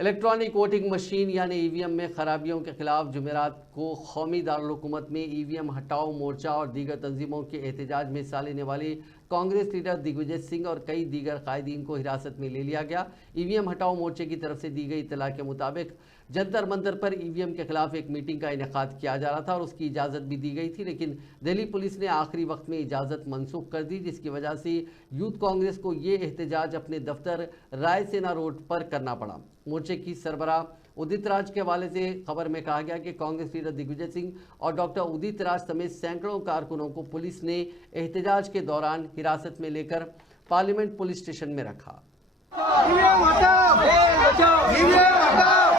Electronic voting machine यानी EVM में खराबियों के खिलाफ जुमेरात को कौमी दारुल-हुकूमत में ईवीएम हटाओ मोर्चा और दीगर तंजीमों के एहतजाज में हिस्सा लेने वाली कांग्रेस लीडर दिग्विजय सिंह और कई दीगर कायदीन को हिरासत में ले लिया गया। ईवीएम हटाओ मोर्चे की तरफ से दी गई इत्तला के मुताबिक जंतर मंतर पर ईवीएम के खिलाफ एक मीटिंग का इनेकाद किया जा रहा था और उसकी इजाज़त भी दी गई थी, लेकिन दिल्ली पुलिस ने आखिरी वक्त में इजाज़त मनसूख कर दी, जिसकी वजह से यूथ कांग्रेस को ये एहतजाज अपने दफ्तर रायसेना रोड पर करना पड़ा। मोर्चे की सरबराह उदित राज के हवाले से खबर में कहा गया कि कांग्रेस लीडर दिग्विजय सिंह और डॉक्टर उदित राज समेत सैकड़ों कारकुनों को पुलिस ने एहतजाज के दौरान हिरासत में लेकर पार्लियामेंट पुलिस स्टेशन में रखा। जिंदाबाद जिंदाबाद